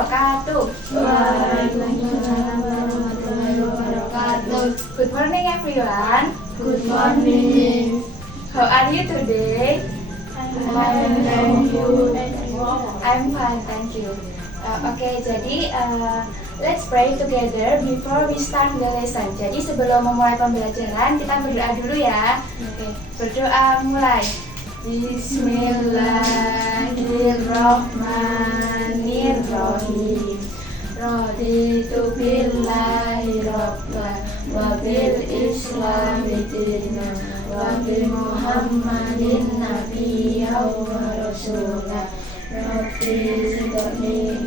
wabarakatuh. Waalaikumsalam warahmatullahi wabarakatuh. Good morning everyone. Good morning. How are you today? Thank you. I'm fine, thank you. Oke, jadi let's pray together before we start the lesson. Jadi sebelum memulai pembelajaran, kita berdoa dulu ya. Oke, berdoa mulai. Bismillahirrahmanirrahim. Raditu billahi rabban wa bil islami dinan wa bi Muhammadin nabiyyan wa rasulah. Rabbi zidni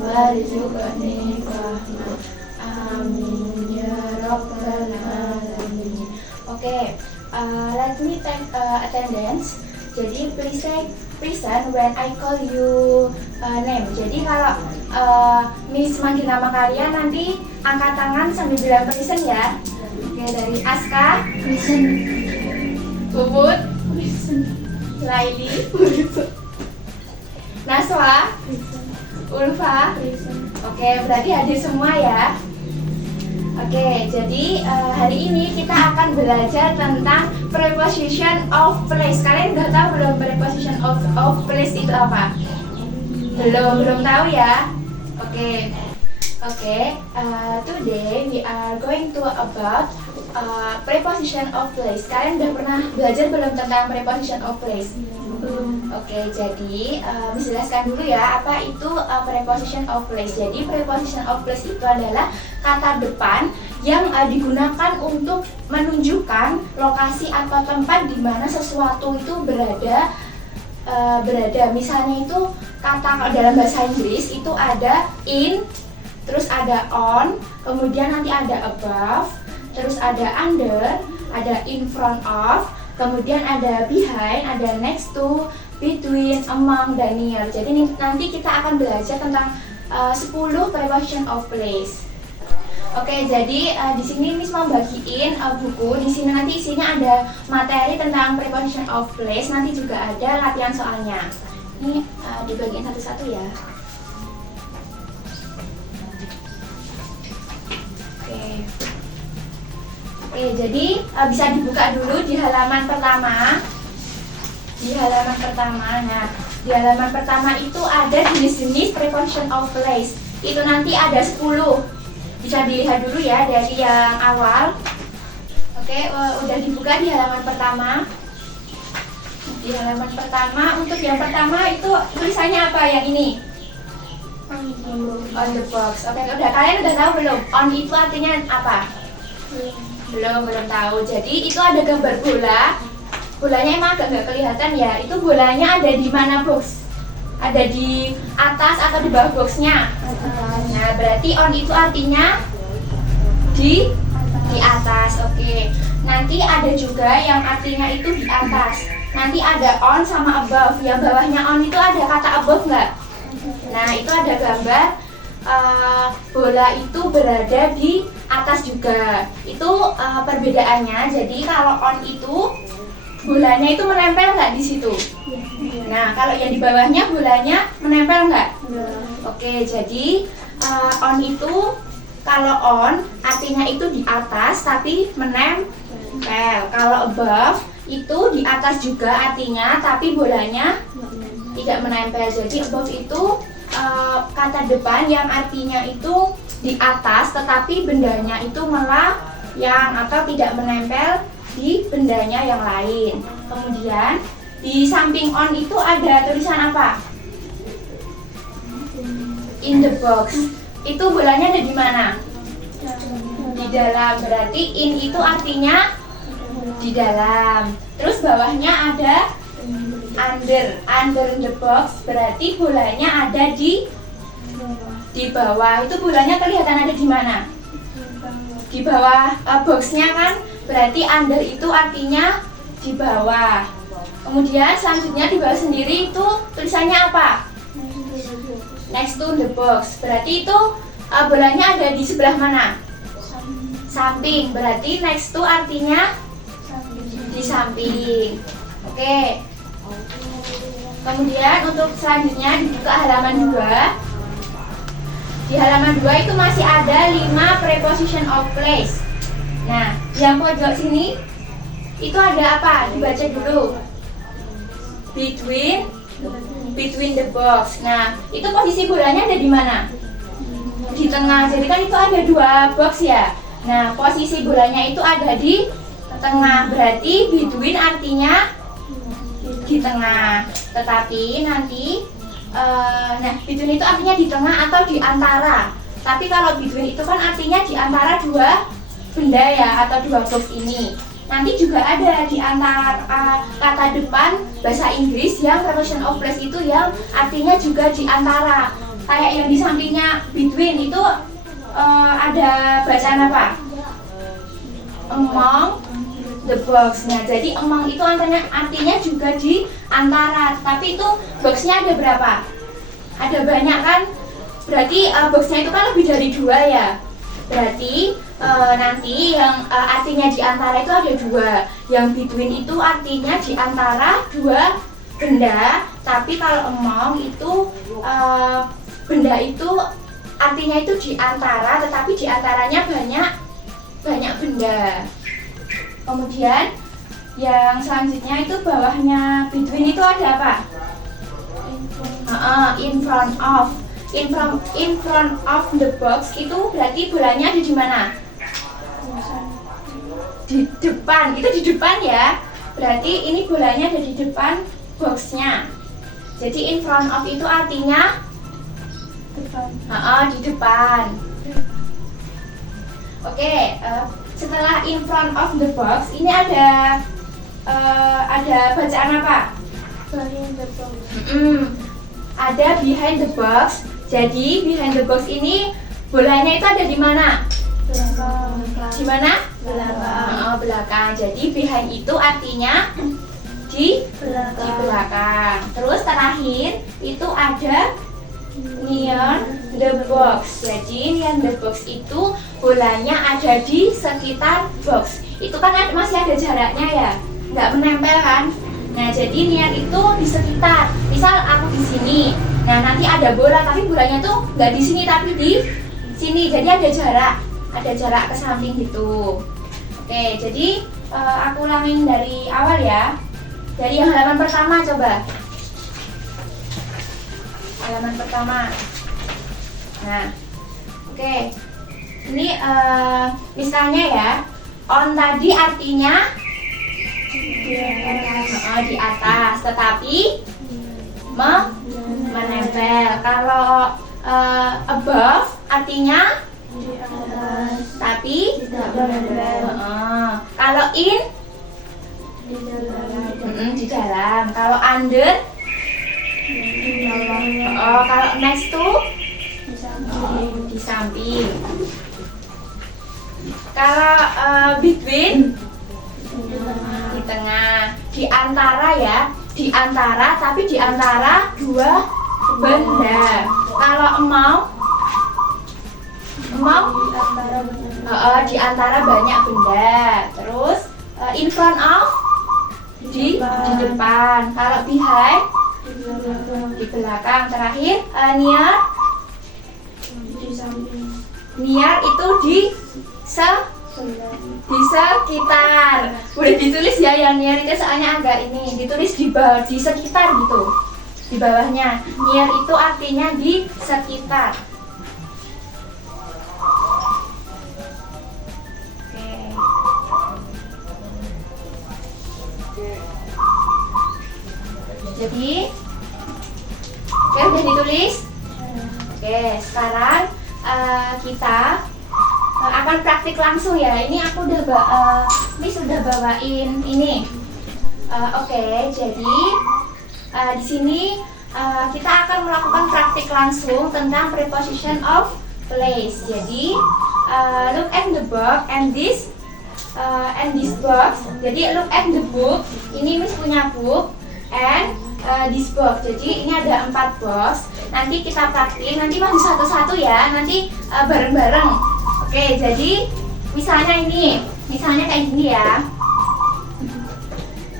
warzuqni fahma. Amin ya rabbal alamin. Oke, let me take attendance. Jadi please take present when I call you name. Jadi kalau Miss manggil nama kalian, nanti angkat tangan sambil bilang present ya. Oke, dari Aska, Present. Bubut, Present. Laili, Naswa, Ulfa. Present. Oke, berarti hadir semua ya. Oke, jadi hari ini kita akan belajar tentang preposition of place. Kalian udah tahu belum preposition of place itu apa? Belum tahu ya? Oke. Today we are going to about preposition of place. Kalian udah pernah belajar belum tentang preposition of place? Oke, jadi jelaskan dulu ya apa itu preposition of place. Jadi preposition of place itu adalah kata depan yang digunakan untuk menunjukkan lokasi atau tempat di mana sesuatu itu berada. Misalnya itu kata dalam bahasa Inggris itu ada in, terus ada on, kemudian nanti ada above, terus ada under, ada in front of, kemudian ada behind, ada next to, between, among, dan near. Jadi nanti kita akan belajar tentang 10 preposition of place. Oke, jadi di sini Miss mau bagiin buku. Di sini nanti isinya ada materi tentang preposition of place. Nanti juga ada latihan soalnya. Ini dibagiin satu-satu ya. Oke, jadi bisa dibuka dulu di halaman pertama. Nah, di halaman pertama itu ada jenis-jenis preposition of place. Itu nanti ada 10. Bisa dilihat dulu ya dari yang awal. Oke, udah dibuka di halaman pertama. Di halaman pertama, untuk yang pertama itu tulisannya apa yang ini? On the box. Oke, kalian udah tahu belum? On itu artinya apa? Belum tahu. Jadi itu ada gambar bola. Bolanya emang agak nggak kelihatan ya. Itu bolanya ada di mana, box? Ada di atas atau di bawah boxnya? Nah, berarti on itu artinya di atas. Oke. Nanti ada juga yang artinya itu di atas. Nanti ada on sama above. Yang bawahnya on itu ada kata above nggak? Nah, itu ada gambar bola itu berada di atas juga. Itu perbedaannya. Jadi kalau on itu bolanya itu menempel nggak di situ? Nah, kalau yang di bawahnya bolanya menempel nggak? Oke, jadi on itu kalau on artinya itu di atas tapi menempel. Kalau above itu di atas juga artinya tapi bolanya tidak menempel. Jadi above itu kata depan yang artinya itu di atas tetapi bendanya itu melayang atau tidak menempel di bendanya yang lain. Kemudian di samping on itu ada tulisan apa? In the box. Itu bolanya ada di mana? Di dalam. Berarti in itu artinya di dalam. Terus bawahnya ada under the box. Berarti bolanya ada di bawah. Itu bolanya kelihatan ada di mana? Di bawah boxnya kan? Berarti under itu artinya di bawah. Kemudian selanjutnya di bawah sendiri itu tulisannya apa? Next to the box. Berarti itu bolanya ada di sebelah mana? Samping. Berarti next to artinya di samping. Oke. Kemudian untuk selanjutnya dibuka halaman 2. Di halaman 2 itu masih ada 5 preposition of place. Nah, yang pojok sini itu ada apa? Dibaca dulu. Between the box. Nah, itu posisi bolanya ada di mana? Di tengah. Jadi kan itu ada 2 box ya. Nah, posisi bolanya itu ada di tengah. Berarti between artinya di tengah. Tetapi nanti nah, between itu artinya di tengah atau di antara. Tapi kalau between itu kan artinya di antara 2 benda ya, atau 2 box ini. Nanti juga ada di antara kata depan bahasa Inggris yang preposition of place itu yang artinya juga di antara. Kayak yang di sampingnya between itu ada bacaan apa? Among the box. Nah, jadi among itu artinya juga di antara. Tapi itu boxnya ada berapa? Ada banyak kan? Berarti boxnya itu kan lebih dari 2 ya. Berarti nanti yang artinya di antara itu ada 2. Yang between itu artinya di antara 2 benda. Tapi kalau among itu benda itu artinya itu di antara, tetapi di antaranya banyak benda. Kemudian yang selanjutnya itu bawahnya between itu ada apa? In front of. In front of the box itu berarti bolanya ada di mana? Di depan. Itu di depan ya. Berarti ini bolanya ada di depan boxnya. Jadi in front of itu artinya Depan. di depan. Oke, setelah in front of the box ini ada bacaan apa? Behind the box. Ada behind the box. Jadi behind the box ini bolanya itu ada di mana? Belakang. Di mana? Belakang. Belakang. Jadi behind itu artinya di belakang. Terus terakhir itu ada near the box. Jadi near the box itu bolanya ada di sekitar box. Itu kan masih ada jaraknya ya, nggak menempel kan? Nah, jadi near itu di sekitar. Misal aku di sini, nah nanti ada bola, tapi bolanya tuh nggak di sini tapi di sini. Jadi ada jarak ke samping gitu. Oke, jadi aku ulangin dari awal ya. Dari yang halaman pertama coba. Halaman pertama. Nah, oke. Ini misalnya ya, on tadi artinya di atas, tetapi menempel. Kalau above artinya Di atas. tapi Tidak menempel. Kalau in Di dalam. di dalam. Kalau under Di bawah. kalau next to Di samping. di samping. Kalau between Di tengah. di tengah, di antara ya, di antara tapi di antara 2 benda. Kalau among Di antara banyak. di antara banyak benda. Terus in front of di depan. Kalau behind Di belakang. di belakang. Terakhir near Di samping. itu di Sebelah. di sekitar. Boleh ditulis ya yang near itu, soalnya agak ini ditulis di bawah, di sekitar gitu, di bawahnya. Near itu artinya di sekitar. Jadi udah ditulis. Oke, sekarang kita akan praktik langsung ya. Ini aku udah Miss sudah bawain ini. Oke, jadi di sini kita akan melakukan praktik langsung tentang preposition of place. Jadi look at the book and this box. Jadi look at the book. Ini Miss punya book and this box. Jadi ini ada 4 box. Nanti kita praktik. Nanti masih satu-satu ya. Nanti bareng-bareng. Oke, jadi misalnya kayak gini ya.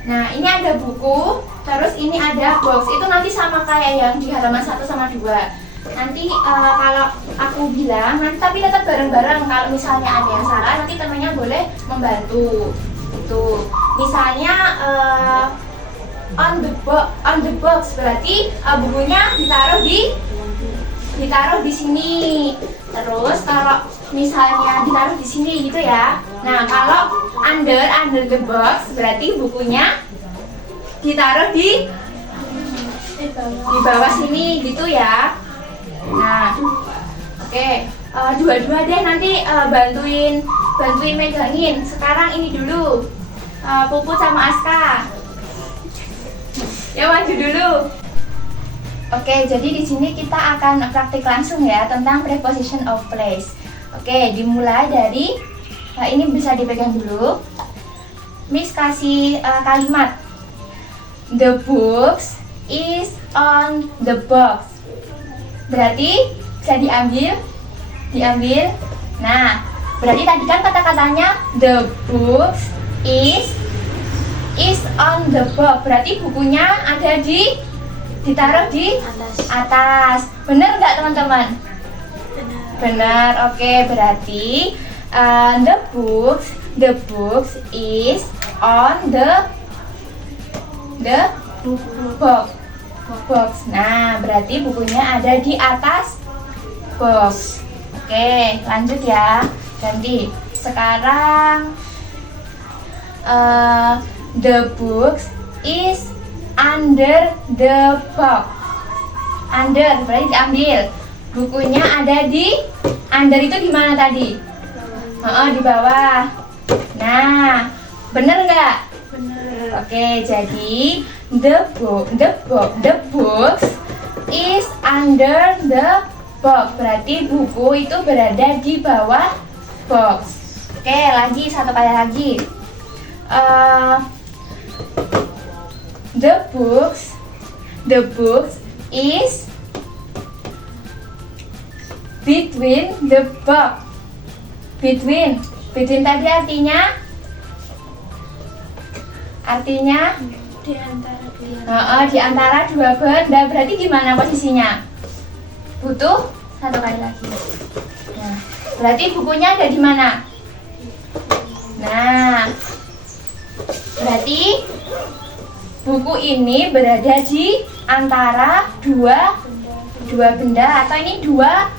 Nah, ini ada buku, terus ini ada box. Itu nanti sama kayak yang di halaman 1 sama 2. Nanti kalau aku bilang nanti tapi tetap bareng-bareng. Kalau misalnya ada yang salah nanti temannya boleh membantu. Itu misalnya on the box berarti bukunya ditaruh di sini. Terus kalau misalnya ditaruh di sini gitu ya. Nah, kalau under the box berarti bukunya ditaruh di bawah sini gitu ya. Nah, oke. Dua-dua deh nanti bantuin megangin. Sekarang ini dulu. Puput sama Aska. Ya maju dulu. Oke, jadi di sini kita akan praktik langsung ya tentang preposition of place. Oke, dimulai dari ini bisa dipegang dulu. Miss kasih kalimat. The books is on the box. Berarti bisa diambil. Nah, berarti tadi kan kata-katanya the books is on the box. Berarti bukunya ada ditaruh di atas. Benar nggak teman-teman? Benar. Oke, berarti the books is on the box. Nah, berarti bukunya ada di atas box. Oke, lanjut ya. Ganti. Sekarang the books is under the box. Under berarti diambil. Bukunya ada di under itu di mana tadi? Di bawah. Nah, bener nggak? Benar. Oke, jadi the books is under the box. Berarti buku itu berada di bawah box. Oke, lagi satu kali lagi. The books is between the box. Between tadi artinya di antara dua benda. Berarti gimana posisinya? Butuh satu kali lagi. Nah, berarti bukunya ada di mana? Nah, berarti buku ini berada di antara dua benda atau ini dua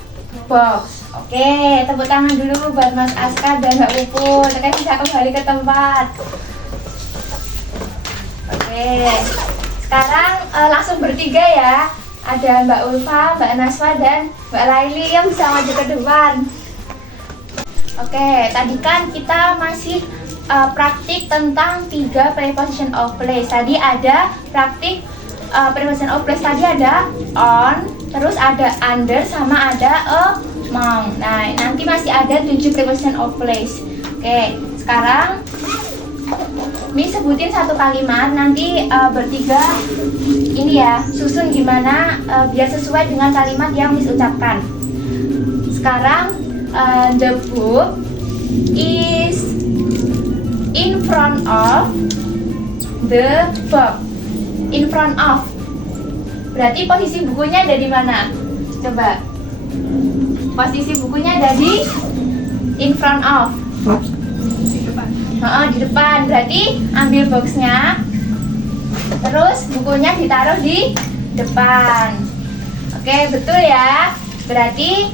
box. Oke, tepuk tangan dulu buat Mas Aska dan Mbak Puput. Oke, bisa kembali ke tempat. Oke, sekarang langsung bertiga ya. Ada Mbak Ulfa, Mbak Naswa, dan Mbak Laili yang bisa maju ke depan. Oke, tadi kan kita masih praktik teng tiga preposition of place. Tadi ada praktik preposition of place tadi ada on, terus ada under, sama ada among. Nah, nanti masih ada 7 preposition of place. Oke, sekarang Miss sebutin satu kalimat, nanti bertiga ini ya, susun gimana biar sesuai dengan kalimat yang Miss ucapkan. Sekarang the book is in front of the box. In front of. Berarti posisi bukunya ada di mana? Coba. Posisi bukunya ada di in front of. Di depan. Berarti ambil boxnya. Terus bukunya ditaruh di depan. Oke, betul ya. Berarti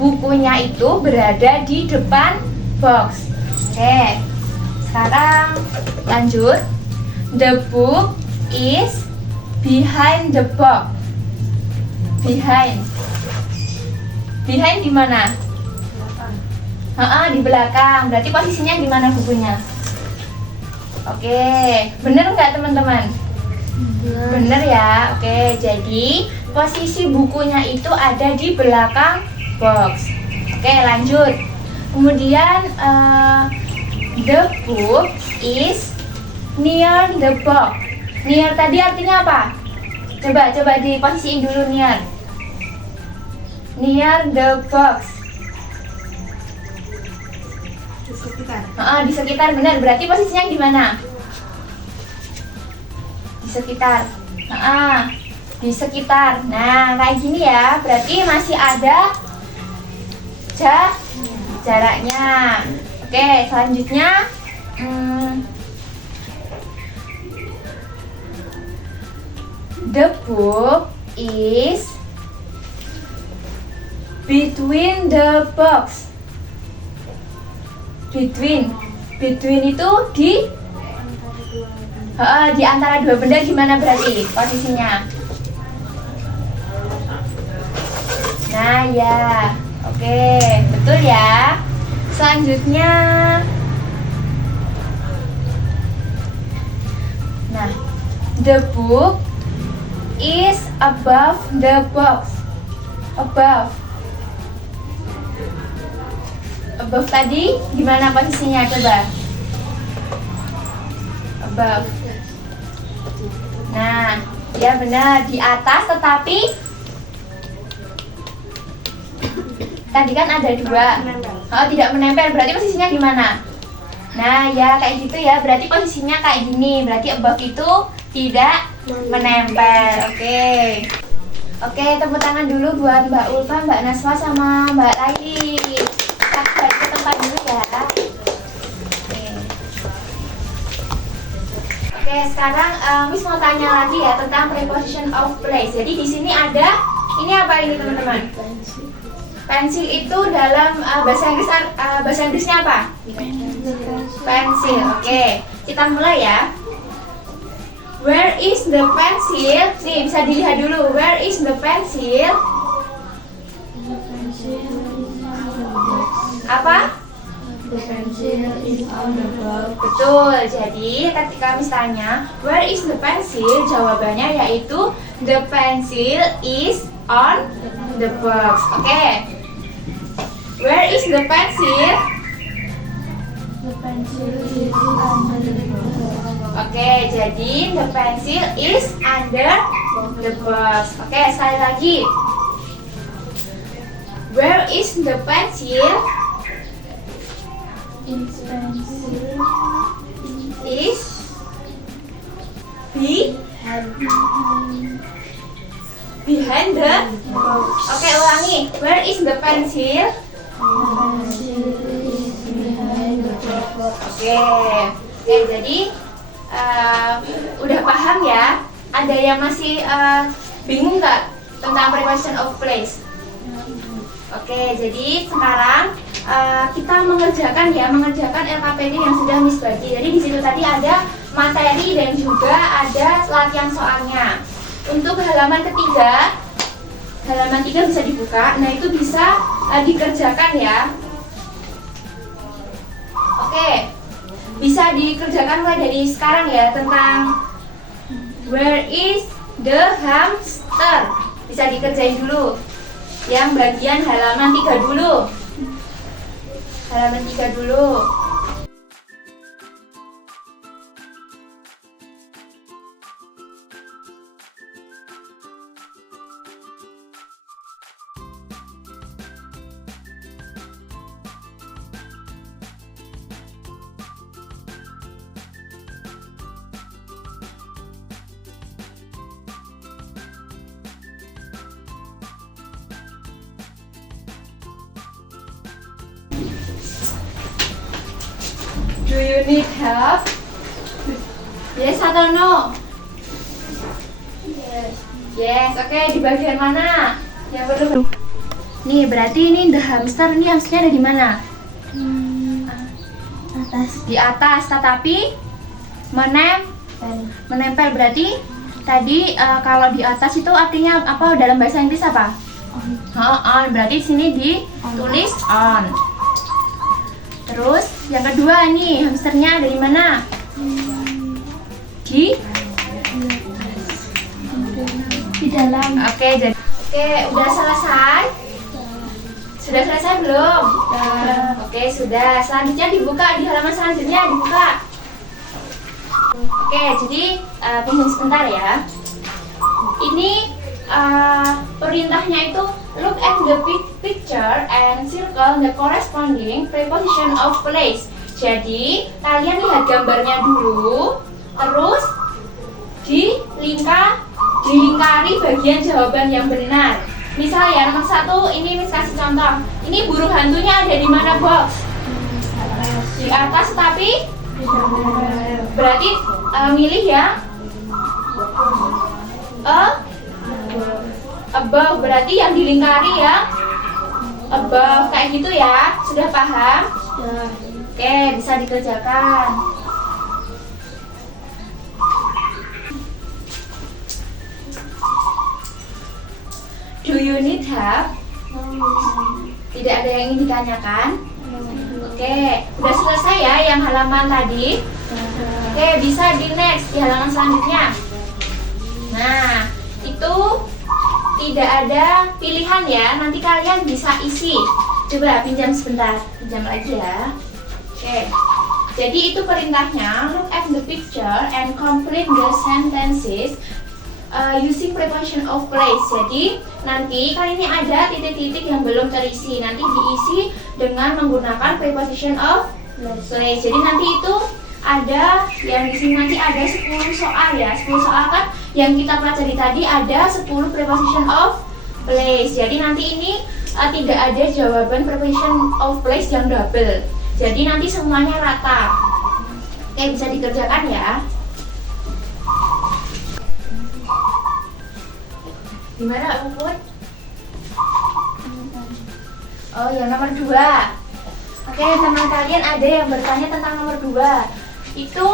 bukunya itu berada di depan box. Oke. Sekarang lanjut. The book is behind the box. Behind di mana? Di belakang. Berarti posisinya di mana bukunya? Oke, bener nggak teman-teman? Bener ya. Oke, jadi posisi bukunya itu ada di belakang box. Oke, lanjut. Kemudian the book is near the box. Near tadi artinya apa? Coba diposisiin dulu near. Near the box. Di sekitar. Di sekitar, benar. Berarti posisinya di mana? Di sekitar. di sekitar. Nah, kayak gini ya, berarti masih ada jaraknya. Oke, selanjutnya the book is between the box. Between itu di antara dua benda, gimana berarti posisinya? Nah ya, oke, betul ya. Selanjutnya, nah, the book is above the box. Above tadi gimana posisinya, coba? Above. Nah, ya benar, di atas, tetapi tadi kan ada dua. Oh, tidak menempel, berarti posisinya gimana? Nah, ya kayak gitu ya, berarti posisinya kayak gini. Berarti above itu tidak menempel. Oke, tepuk tangan dulu buat Mbak Ulfa, Mbak Naswa, sama Mbak Laili. Kita balik ke tempat dulu ya. Oke, sekarang Miss mau tanya lagi ya tentang preposition of place. Jadi di sini ada, ini apa ini teman-teman? Pensil itu dalam bahasa Inggrisnya apa? Pensil. Oke, kita mulai ya. Where is the pencil? Nih, bisa dilihat dulu. Where is the pencil? Apa? The pencil is on the box. Betul. Jadi ketika Miss tanya where is the pencil, jawabannya yaitu the pencil is on the box. Oke. Where is the pencil? The pencil is under the box. Oke, jadi the pencil is under the box. Oke, sekali lagi. Where is the pencil? Its pencil Is behind the box. Oke, ulangi. Where is the pencil? The pencil is behind the box. Oke, jadi udah paham ya? Ada yang masih bingung nggak tentang preposition of place? Oke, jadi sekarang kita mengerjakan LKPD yang sudah Miss bagi. Jadi di situ tadi ada materi dan juga ada latihan soalnya. Untuk halaman ketiga bisa dibuka. Nah, itu bisa dikerjakan ya. Oke, bisa dikerjakan mulai dari sekarang ya, tentang where is the hamster. Bisa dikerjain dulu. Yang bagian halaman 3 dulu. Halaman 3 dulu. Do you need help? Yes atau no? Yes, oke, di bagian mana? Yang perlu. Nih, berarti ini the hamster, ini hamsternya ada di mana? Atas. Di atas, tetapi menempel. Berarti tadi kalau di atas itu artinya apa dalam bahasa Inggris apa? On. Berarti sini ditulis on. Terus yang kedua nih, hamsternya ada di mana? Di dalam. Oke, udah selesai? Sudah selesai belum? Oke, sudah. Selanjutnya dibuka, di halaman selanjutnya dibuka. Oke, jadi tunggu sebentar ya. Ini perintahnya itu look at the picture and circle the corresponding preposition of place. Jadi kalian lihat gambarnya dulu, terus dilingkari bagian jawaban yang benar. Misal ya, nomor 1 ini Miss kasih contoh. Ini burung hantunya ada di mana, box? Di atas, tapi berarti milih yang above, berarti yang dilingkari ya above, kayak gitu ya. Sudah paham? Oke, bisa dikerjakan. Do you need help? Tidak ada yang ingin ditanyakan? Oke, udah selesai ya yang halaman tadi. Oke, bisa di next, di halaman selanjutnya. Nah, itu tidak ada pilihan ya, nanti kalian bisa isi. Coba pinjam sebentar, pinjam lagi ya. Oke, jadi itu perintahnya. Look at the picture and complete the sentences using preposition of place. Jadi nanti kali ini ada titik-titik yang belum terisi, nanti diisi dengan menggunakan preposition of place. Jadi nanti itu ada yang di sini nanti ada 10 soal ya. 10 soal kan yang kita pelajari tadi ada 10 preposition of place. Jadi nanti ini tidak ada jawaban preposition of place yang double. Jadi nanti semuanya rata. Oke, bisa dikerjakan ya. Gimana Puput? Oh, yang nomor 2. Oke, teman kalian ada yang bertanya tentang nomor 2. Itu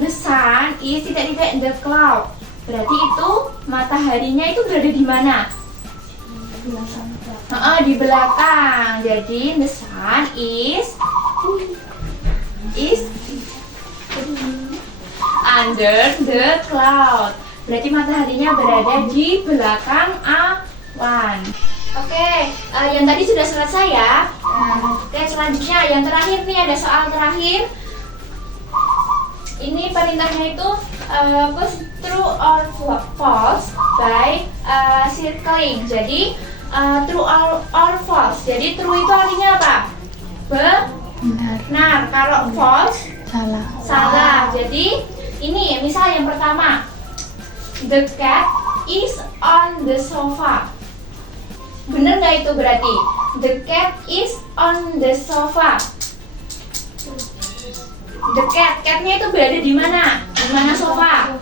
the sun is tidak the cloud. Berarti itu mataharinya itu berada di mana? Di belakang. Jadi the sun is under the cloud. Berarti mataharinya berada di belakang awan. Oke, yang tadi sudah selesai ya. Oke, selanjutnya yang terakhir nih, ada soal terakhir. Ini perintahnya itu true or false by circling. Jadi true or false. Jadi true itu artinya apa? Benar. Kalau false salah. Jadi ini misal yang pertama, the cat is on the sofa. Bener nggak itu berarti? The cat is on the sofa. The catnya itu berada di mana? Di mana sofa?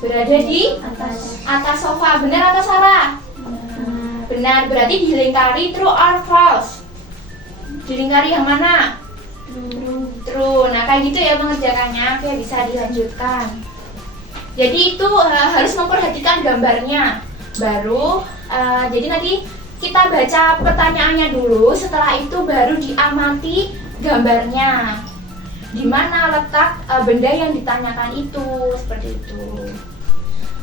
Berada di atas sofa. Benar atau salah? Benar. Berarti dilingkari true or false? Dilingkari yang mana? True. Nah, kayak gitu ya mengerjakannya. Oke, bisa dilanjutkan. Jadi itu harus memperhatikan gambarnya. Baru jadi nanti kita baca pertanyaannya dulu. Setelah itu baru diamati gambarnya. Di mana letak benda yang ditanyakan itu, seperti itu.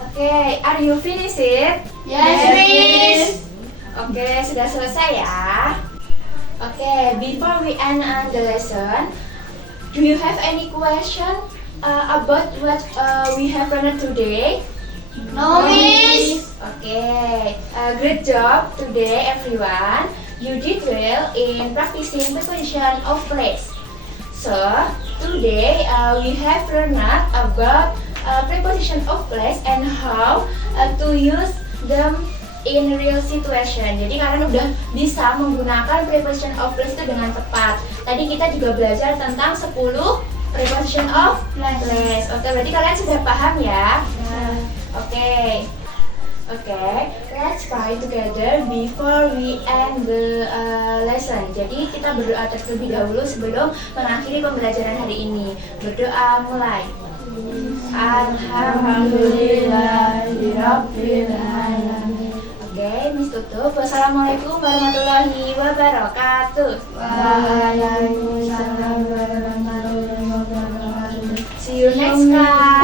Oke, are you finished it? Yes, Miss. Oke, sudah selesai ya. Oke, before we end the lesson, do you have any question about what we have learned today? No, Miss. Okay, great job today everyone. You did well in practicing preposition of place. So, today we have learned about preposition of place and how to use them in real situation. Jadi kalian udah bisa menggunakan preposition of place itu dengan tepat. Tadi kita juga belajar tentang 10 preposition of place. Oke, berarti kalian sudah paham ya? Oke, let's pray together before we end the lesson. Jadi kita berdoa terlebih dahulu sebelum mengakhiri pembelajaran hari ini. Berdoa mulai. Alhamdulillahirabbil alamin. Oke, Miss tutup. Wassalamualaikum warahmatullahi wabarakatuh. Waalaikumsalam warahmatullahi wabarakatuh. See you next class.